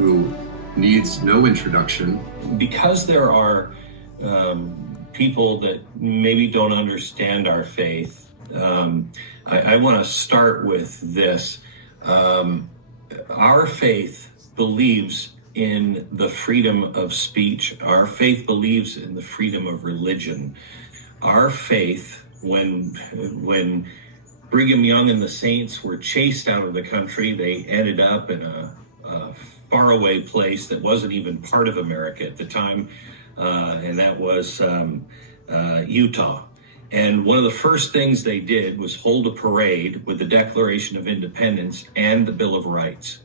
who needs no introduction. Because there are people that maybe don't understand our faith, I want to start with this. Our faith believes in the freedom of speech. Our faith believes in the freedom of religion. Our faith, when Brigham Young and the Saints were chased out of the country, they ended up in a faraway place that wasn't even part of America at the time, and that was Utah. And one of the first things they did was hold a parade with the Declaration of Independence and the Bill of Rights.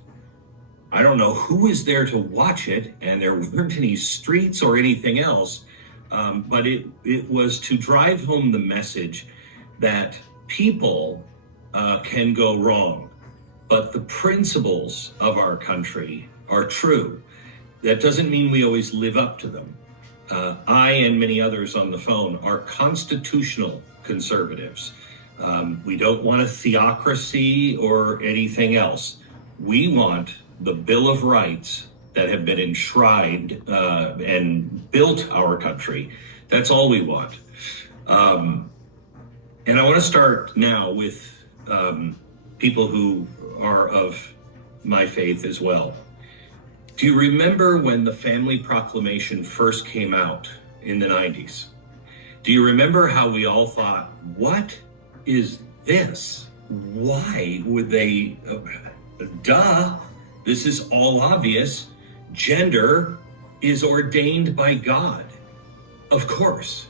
I don't know who was there to watch it, and there weren't any streets or anything else, but it was to drive home the message that people can go wrong, but the principles of our country are true. That doesn't mean we always live up to them. I and many others on the phone are constitutional conservatives. We don't want a theocracy or anything else. We want the Bill of Rights that have been enshrined and built our country. That's all we want. And I want to start now with people who are of my faith as well. Do you remember when the Family Proclamation first came out in the 90s? Do you remember how we all thought, what is this? Why would they, duh, this is all obvious. Gender is ordained by God. Of course.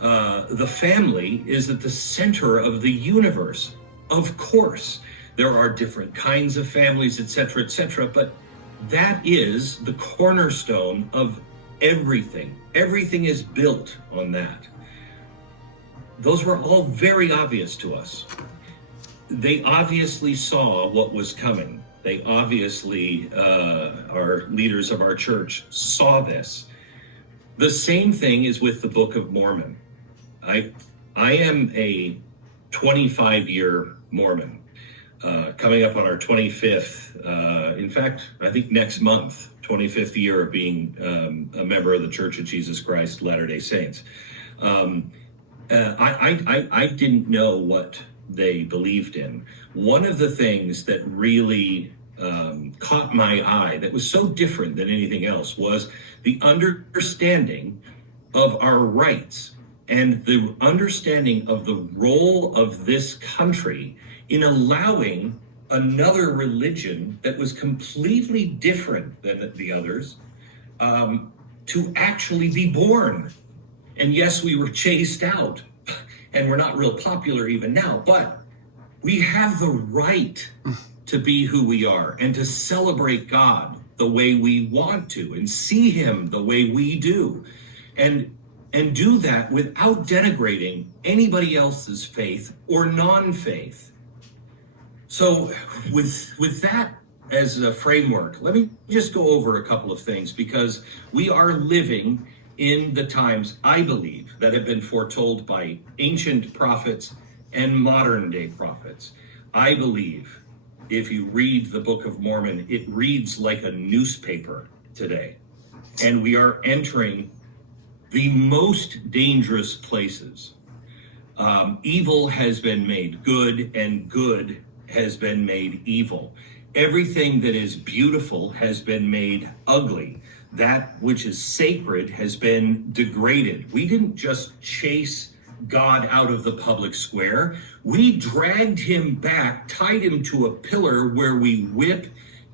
The family is at the center of the universe. Of course. There are different kinds of families, etc., but that is the cornerstone of everything. Everything is built on that. Those were all very obvious to us. They obviously saw what was coming. They obviously, our leaders of our church saw this. The same thing is with the Book of Mormon. I am a 25-year Mormon. Coming up on our 25th, in fact, I think next month, 25th year of being a member of the Church of Jesus Christ Latter-day Saints. I didn't know what they believed in. One of the things that really caught my eye that was so different than anything else was the understanding of our rights and the understanding of the role of this country in allowing another religion that was completely different than the others to actually be born. And yes, we were chased out and we're not real popular even now, but we have the right to be who we are and to celebrate God the way we want to and see him the way we do. And do that without denigrating anybody else's faith or non-faith. So with that as a framework, let me just go over a couple of things, because we are living in the times, I believe, that have been foretold by ancient prophets and modern day prophets. I believe if you read the Book of Mormon, it reads like a newspaper today. And we are entering the most dangerous places. Evil has been made good, and good has been made evil. Everything that is beautiful has been made ugly. That which is sacred has been degraded. We didn't just chase God out of the public square. We dragged him back, tied him to a pillar where we whip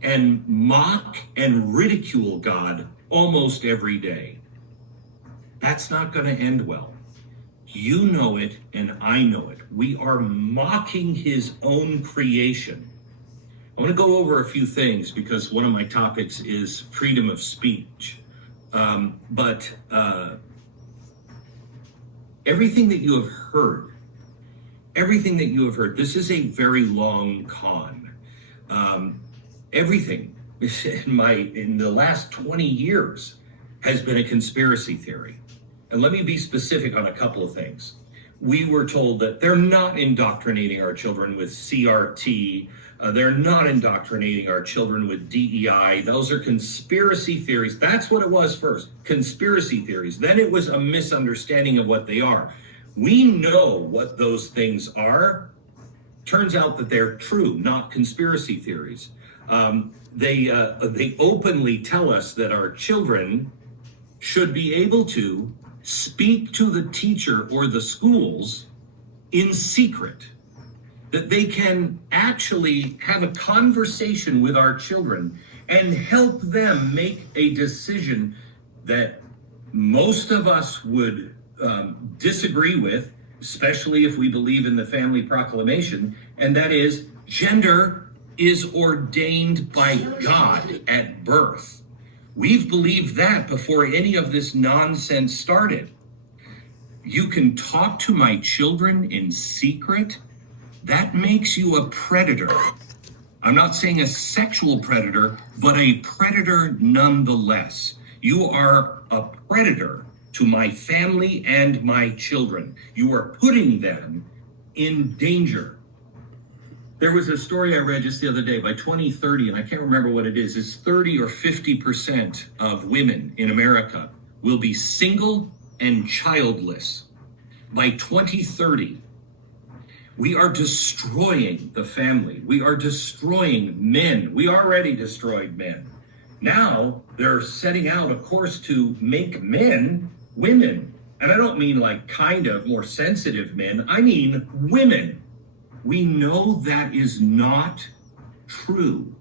and mock and ridicule God almost every day. That's not going to end well. You know it, and I know it. We are mocking his own creation. I want to go over a few things because one of my topics is freedom of speech. But everything that you have heard, this is a very long con. Everything in the last 20 years has been a conspiracy theory. And let me be specific on a couple of things. We were told that they're not indoctrinating our children with CRT, They're not indoctrinating our children with DEI. Those are conspiracy theories. That's what it was first, conspiracy theories. Then it was a misunderstanding of what they are. We know what those things are. Turns out that they're true, not conspiracy theories. They openly tell us that our children should be able to speak to the teacher or the schools in secret, that they can actually have a conversation with our children and help them make a decision that most of us would disagree with, especially if we believe in the family proclamation, and that is gender is ordained by God at birth. We've believed that before any of this nonsense started. You can talk to my children in secret. That makes you a predator. I'm not saying a sexual predator, but a predator nonetheless. You are a predator to my family and my children. You are putting them in danger. There was a story I read just the other day. By 2030, and I can't remember what it is, it's 30 or 50% of women in America will be single and childless. By 2030, we are destroying the family. We are destroying men. We already destroyed men. Now they're setting out a course to make men women. And I don't mean like kind of more sensitive men. I mean women. We know that is not true.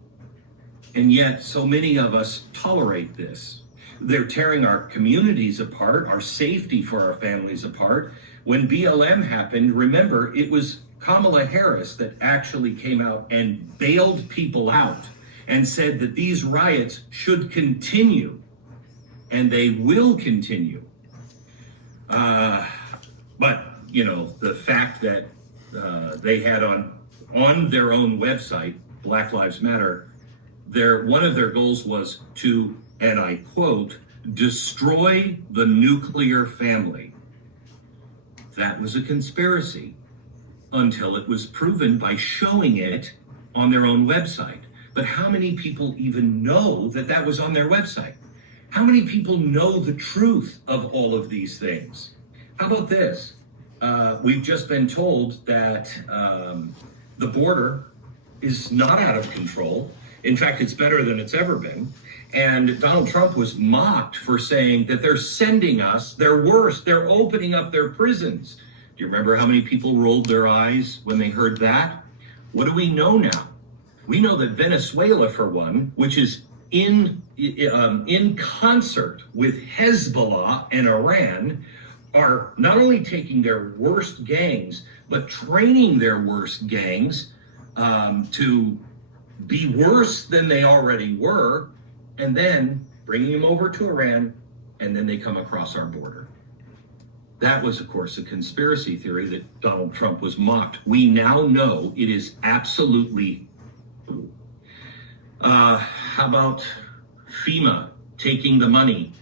And yet so many of us tolerate this. They're tearing our communities apart, our safety for our families apart. When BLM happened, remember, it was Kamala Harris that actually came out and bailed people out and said that these riots should continue, and they will continue. But, you know, the fact that they had on their own website, Black Lives Matter, one of their goals was to, and I quote, destroy the nuclear family. That was a conspiracy until it was proven by showing it on their own website. But how many people even know that that was on their website? How many people know the truth of all of these things? How about this? We've just been told that the border is not out of control. In fact, it's better than it's ever been. And Donald Trump was mocked for saying that they're sending us their worst. They're opening up their prisons. Do you remember how many people rolled their eyes when they heard that? What do we know now? We know that Venezuela, for one, which is in concert with Hezbollah and Iran, are not only taking their worst gangs, but training their worst gangs to be worse than they already were, and then bringing them over to Iran, and then they come across our border. That was, of course, a conspiracy theory that Donald Trump was mocked. We now know it is absolutely true. How about FEMA taking the money,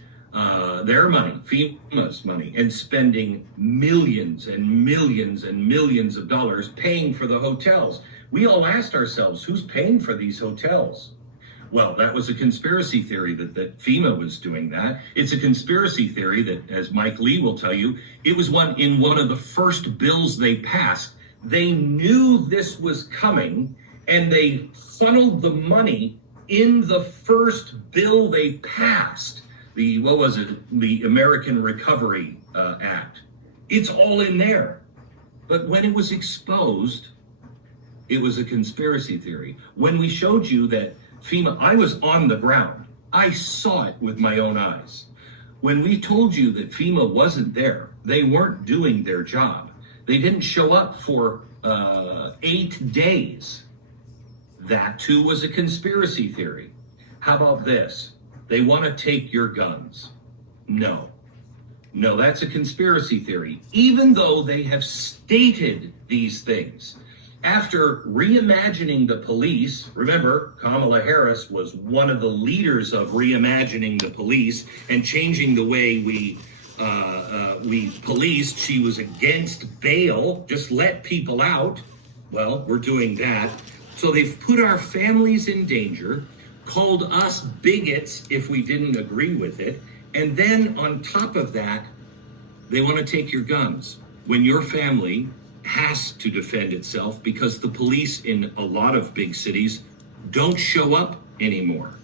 their money, FEMA's money, and spending millions and millions and millions of dollars paying for the hotels? We all asked ourselves, who's paying for these hotels? Well, that was a conspiracy theory that FEMA was doing that. It's a conspiracy theory that, as Mike Lee will tell you, it was one of the first bills they passed. They knew this was coming, and they funneled the money in the first bill they passed. The American Recovery Act. It's all in there. But when it was exposed, it was a conspiracy theory. When we showed you that FEMA, I was on the ground. I saw it with my own eyes. When we told you that FEMA wasn't there, they weren't doing their job. They didn't show up for 8 days. That too was a conspiracy theory. How about this? They want to take your guns. No, that's a conspiracy theory, even though they have stated these things. After reimagining the police, remember, Kamala Harris was one of the leaders of reimagining the police and changing the way we policed. She was against bail, just let people out. Well, we're doing that. So they've put our families in danger, called us bigots if we didn't agree with it, and then on top of that, they want to take your guns when your family has to defend itself because the police in a lot of big cities don't show up anymore.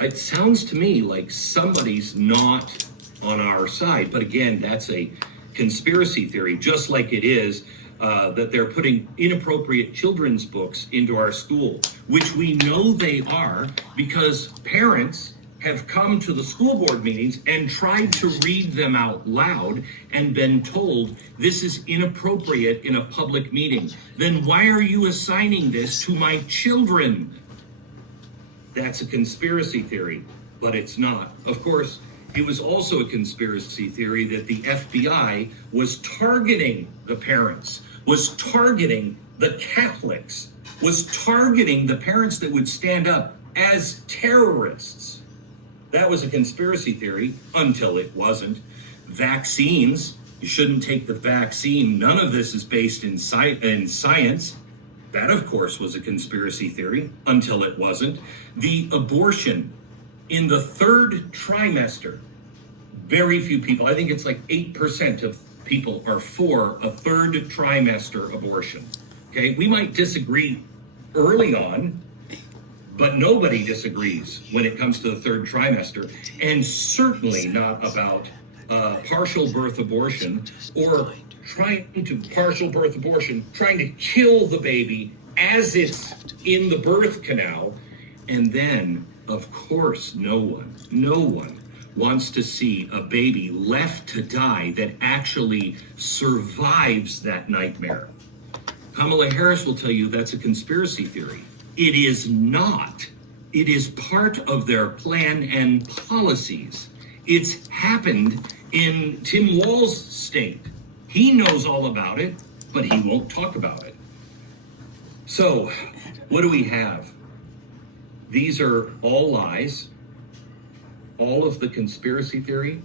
It sounds to me like somebody's not on our side, but again, that's a conspiracy theory, just like it is that they're putting inappropriate children's books into our school, which we know they are because parents have come to the school board meetings and tried to read them out loud and been told this is inappropriate in a public meeting. Then why are you assigning this to my children? That's a conspiracy theory, but it's not. Of course, it was also a conspiracy theory that the FBI was targeting the parents, was targeting the Catholics, was targeting the parents that would stand up as terrorists. That was a conspiracy theory until it wasn't. Vaccines, you shouldn't take the vaccine. None of this is based in science. That, of course, was a conspiracy theory until it wasn't. The abortion in the third trimester, very few people, I think it's like 8% of people are for a third trimester abortion. Okay, we might disagree early on, but nobody disagrees when it comes to the third trimester, and certainly not about partial birth abortion or trying to kill the baby as it's in the birth canal. And then, of course, no one wants to see a baby left to die that actually survives that nightmare. Kamala Harris will tell you that's a conspiracy theory. It is not. It is part of their plan and policies. It's happened in Tim Walz's state. He knows all about it, but he won't talk about it. So, what do we have? These are all lies. All of the conspiracy theory,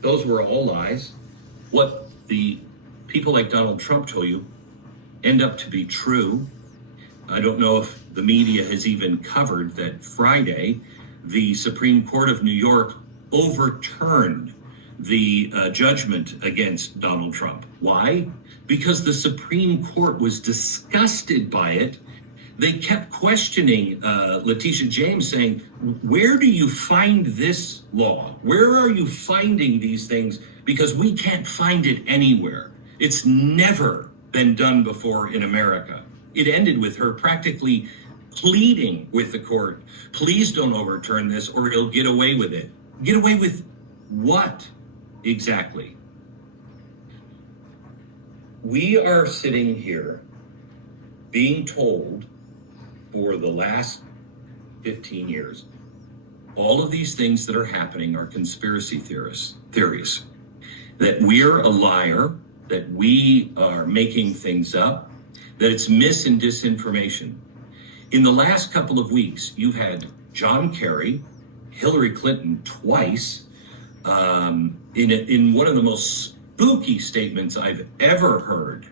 those were all lies. What the people like Donald Trump told you end up to be true. I don't know if the media has even covered that Friday, the Supreme Court of New York overturned the judgment against Donald Trump. Why? Because the Supreme Court was disgusted by it. They kept questioning Letitia James, saying, where do you find this law? Where are you finding these things? Because we can't find it anywhere. It's never been done before in America. It ended with her practically pleading with the court, please don't overturn this or he'll get away with it. Get away with what exactly? We are sitting here being told for the last 15 years, all of these things that are happening are conspiracy theories, that we're a liar, that we are making things up, that it's mis and disinformation. In the last couple of weeks, you've had John Kerry, Hillary Clinton twice, in one of the most spooky statements I've ever heard,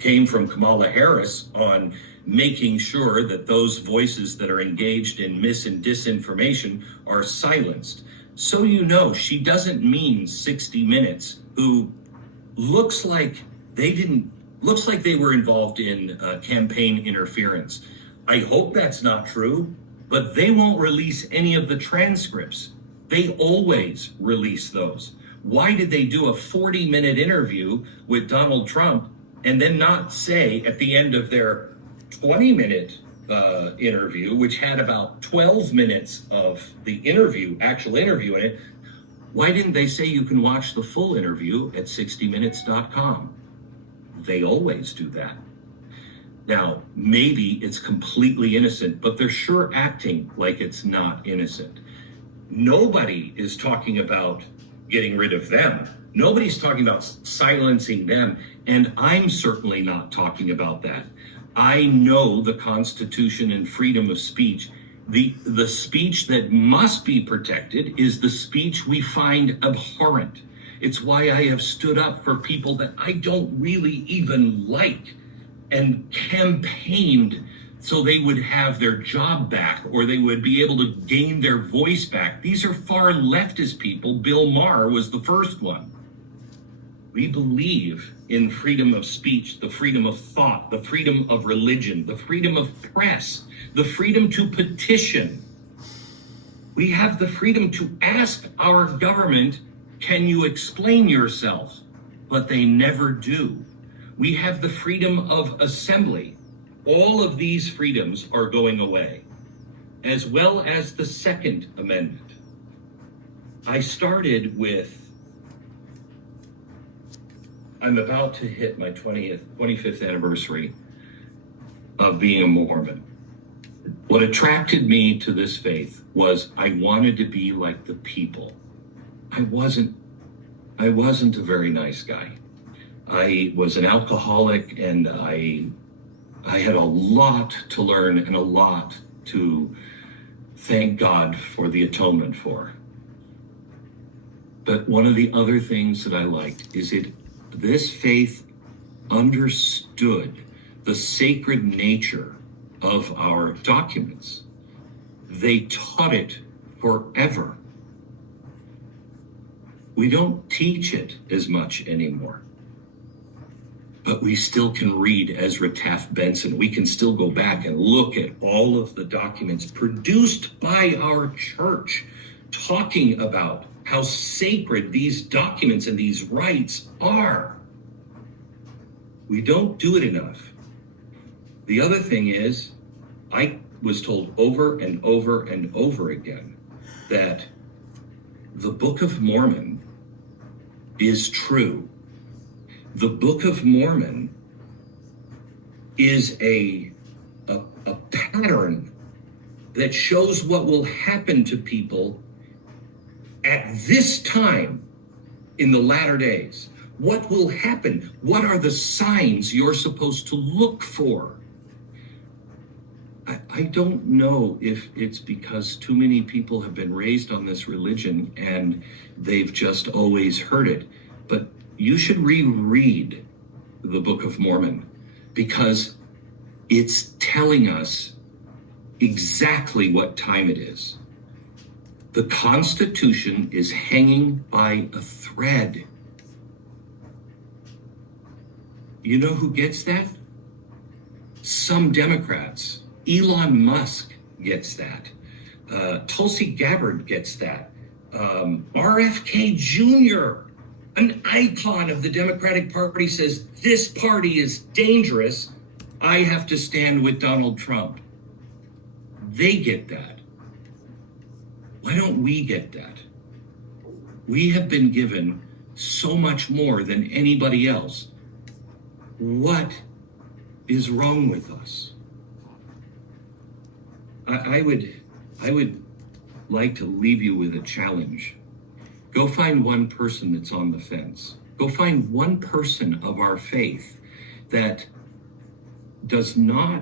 came from Kamala Harris on making sure that those voices that are engaged in mis and disinformation are silenced. So you know she doesn't mean 60 Minutes, who looks like they were involved in campaign interference. I hope that's not true, but they won't release any of the transcripts. They always release those. Why did they do a 40-minute interview with Donald Trump and then not say at the end of their 20-minute interview, which had about 12 minutes of the actual interview in it, why didn't they say you can watch the full interview at 60minutes.com? They always do that. Now, maybe it's completely innocent, but they're sure acting like it's not innocent. Nobody is talking about getting rid of them. Nobody's talking about silencing them, and I'm certainly not talking about that. I know the Constitution and freedom of speech. The speech that must be protected is the speech we find abhorrent. It's why I have stood up for people that I don't really even like and campaigned so they would have their job back or they would be able to gain their voice back. These are far leftist people. Bill Maher was the first one. We believe in freedom of speech, the freedom of thought, the freedom of religion, the freedom of press, the freedom to petition. We have the freedom to ask our government, can you explain yourself? But they never do. We have the freedom of assembly. All of these freedoms are going away, as well as the Second Amendment. I started with, I'm about to hit my 25th anniversary of being a Mormon. What attracted me to this faith was I wanted to be like the people. I wasn't a very nice guy. I was an alcoholic, and I had a lot to learn and a lot to thank God for the atonement for. But one of the other things that I liked is this faith understood the sacred nature of our documents. They taught it forever. We don't teach it as much anymore. But we still can read Ezra Taft Benson. We can still go back and look at all of the documents produced by our church, talking about how sacred these documents and these rights are. We don't do it enough. The other thing is, I was told over and over and over again that the Book of Mormon is true. The Book of Mormon is a pattern that shows what will happen to people at this time in the latter days. What will happen? What are the signs you're supposed to look for? I don't know if it's because too many people have been raised on this religion and they've just always heard it, but you should reread the Book of Mormon because it's telling us exactly what time it is. The Constitution is hanging by a thread. You know who gets that? Some Democrats. Elon Musk gets that. Tulsi Gabbard gets that. RFK Jr., an icon of the Democratic Party, says this party is dangerous. I have to stand with Donald Trump. They get that. Why don't we get that? We have been given so much more than anybody else. What is wrong with us? I would like to leave you with a challenge. Go find one person that's on the fence. Go find one person of our faith that does not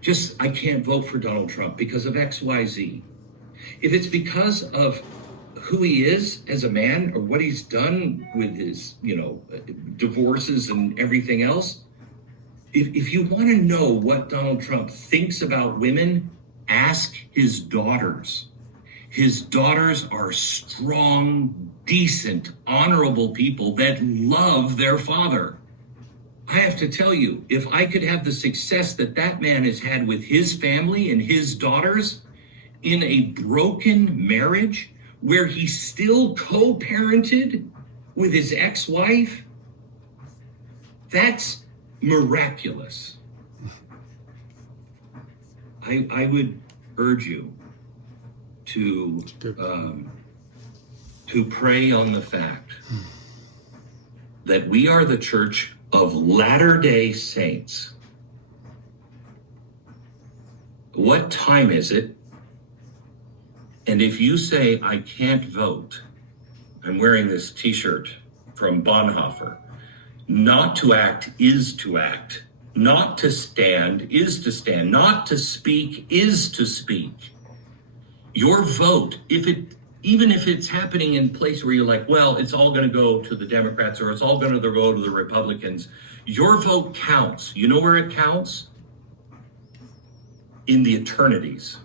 just, I can't vote for Donald Trump because of X, Y, Z. If it's because of who he is as a man or what he's done with his, divorces and everything else, if you want to know what Donald Trump thinks about women, ask his daughters. His daughters are strong, decent, honorable people that love their father. I have to tell you, if I could have the success that man has had with his family and his daughters in a broken marriage where he still co-parented with his ex-wife, that's miraculous. I would urge you to pray on the fact that we are the Church of Latter-day Saints. What time is it? And if you say, I can't vote, I'm wearing this t-shirt from Bonhoeffer, not to act is to act. Not to stand is to stand. Not to speak is to speak. Your vote, if even if it's happening in place where you're like, well, it's all going to go to the Democrats or it's all going to go to the Republicans, your vote counts. You know where it counts? In the eternities.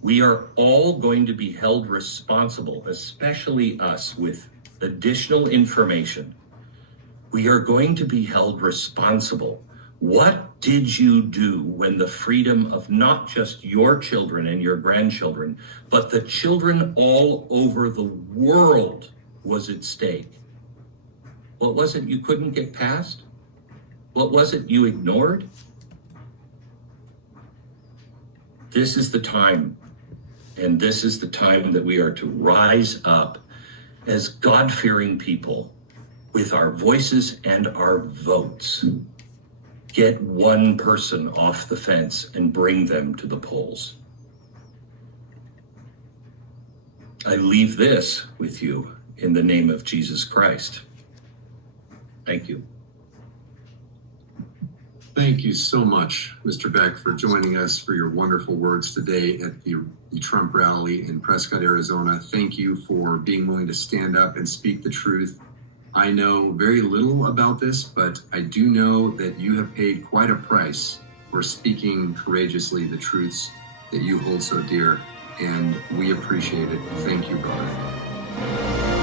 We are all going to be held responsible, especially us, with additional information. We are going to be held responsible. What did you do when the freedom of not just your children and your grandchildren, but the children all over the world was at stake? What was it you couldn't get past? What was it you ignored? This is the time, and this is the time that we are to rise up as God-fearing people with our voices and our votes. Get one person off the fence and bring them to the polls. I leave this with you in the name of Jesus Christ. Thank you. Thank you so much, Mr. Beck, for joining us for your wonderful words today at the Trump rally in Prescott, Arizona. Thank you for being willing to stand up and speak the truth. I know very little about this, but I do know that you have paid quite a price for speaking courageously the truths that you hold so dear, and we appreciate it. Thank you, brother.